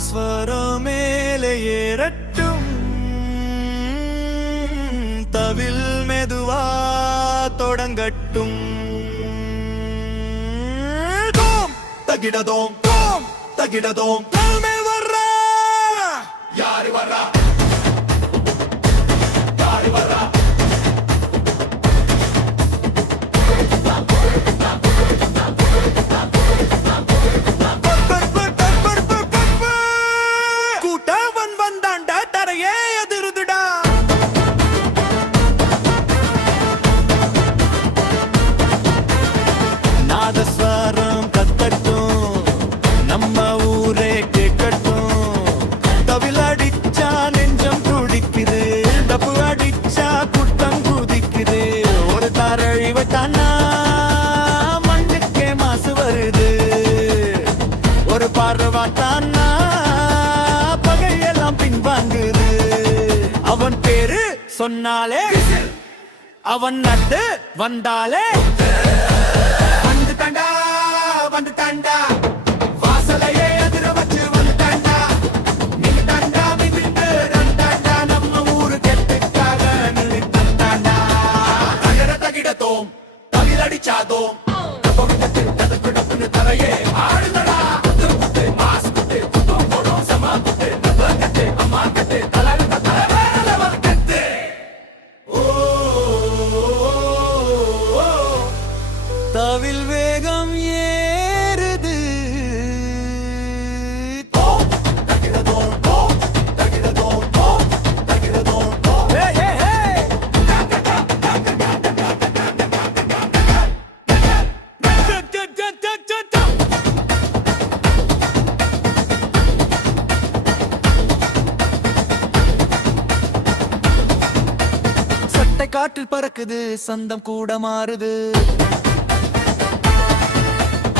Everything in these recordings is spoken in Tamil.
நாதஸ்வரம் மேலே ஏறட்டும், தவில் மெதுவா தொடங்கட்டும். தோம் தகிடதோம் தோம் தகிடதோம் தலைமை வர்றா. யாரு வர்றா? யாரு வர்றா? கூட்டவன் வந்தாண்டா தரையே எதிருதுடா. நாதஸ்வரம் கத்தட்டும், நம்ம ஊரே கேட்கட்டும். தவில் அடிச்சா நெஞ்சம் துடிக்குது, தப்பு அடிச்சா குட்டம் குதிக்குது. ஒரு தரழி வட்டானா மண்ணுக்கே மாசு வருது, ஒரு பார்வாட்டானா பகையெல்லாம் பின்வாங்குது. அவன் பேரு சொன்னாலே, அவன் நட்டு வந்தாலே வந்து தாண்டா வந்து தாண்டா. வாசலையே எதிர வச்சு வந்து தாண்டா. நீ தாண்டா மிதித்து தாண்டா, நம்ம ஊரு கெட்டுக்காக நிறுத்தாண்டா. தகர தகிடத்தோம் தவில் அடிச்சாதோம், தரையே ஆடுதடா. மாசு குத்து குத்தம் போடும், சமா குத்து நம்ம கத்து அம்மா கத்து தலகத்த தலைவேல வர்க்கத்து. தவில் வேகம் ஏறுது. சட்டை காற்றில் பறக்குது, சந்தம் கூட மாறுது.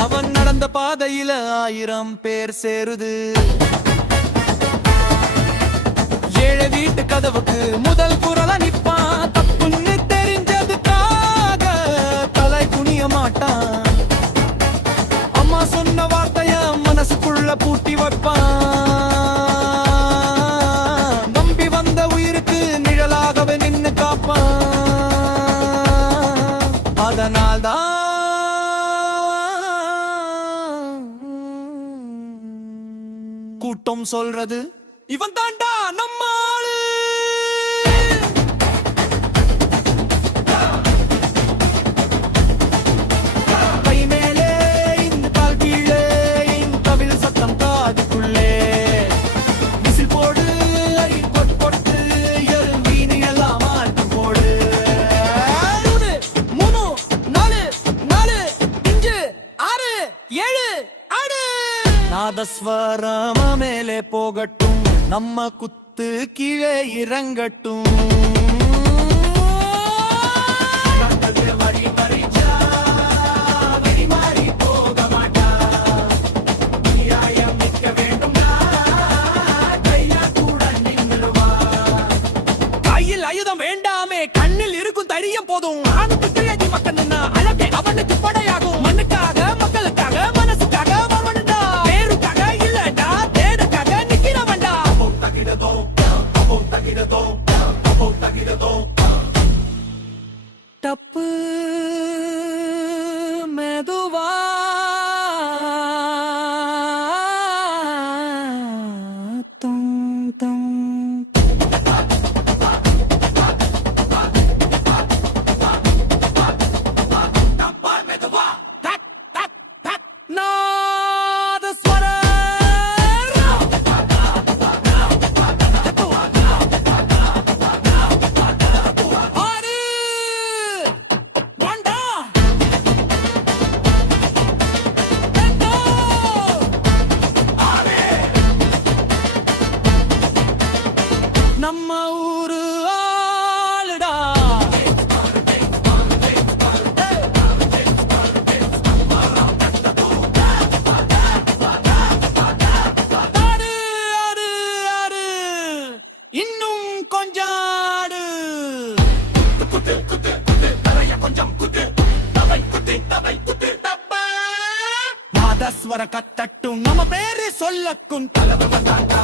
அவன் நடந்த பாதையில 1000 பேர் சேருது. ஏழை வீட்டு கதவுக்கு முதல் குரலா நிப்பான், தப்புன்னு தெரிஞ்சதுக்காக தலை குனிய மாட்டான். அம்மா சொன்ன வார்த்தைய மனசுக்குள்ள பூட்டி வைப்பான். நம்பி வந்த உயிருக்கு நிழலாகவே நின்னு காப்பான். அதனால்தான் கூட்டம் சொல்றது, இவன் தாண்டா நம்ம ஆளு. கை மேலே இந்த கால் கீழே, இந்த தவில் சத்தம் காதுக்குள்ளே. விசில் போடு கொட் கொட்டு, எரு மீன் எல்லாம் மாட்டு போடு. 3 3 4 5 6 7 ஆடு. நாதஸ்வரம் மேலே போகட்டும், நம்ம குத்து கீழே இறங்கட்டும். கையில் ஆயுதம் வேண்டாமே, கண்ணில் இருக்கும் தைரியம் போதும். ஆணுக்கு கிழடி மக்கள் நின்னா அழகே அவனுக்கு படையாகும். மண்ணுக்காக மக்களுக்காக மனசுக்காக தப்பு மெதுவா தும் தும். நம்ம ஊரு ஆளுடா. ஆடு ஆடு ஆடு, இன்னும் கொஞ்சம் ஆடு. குத்து குத்து குத்து தரைய கொஞ்சம் குத்து, தவை குத்து தவை குத்து தப்ப. நாதஸ்வர கத்தட்டும், நம்ம பேரு சொல்ல கொல்லக்கும் தலைவர் வந்தாண்டா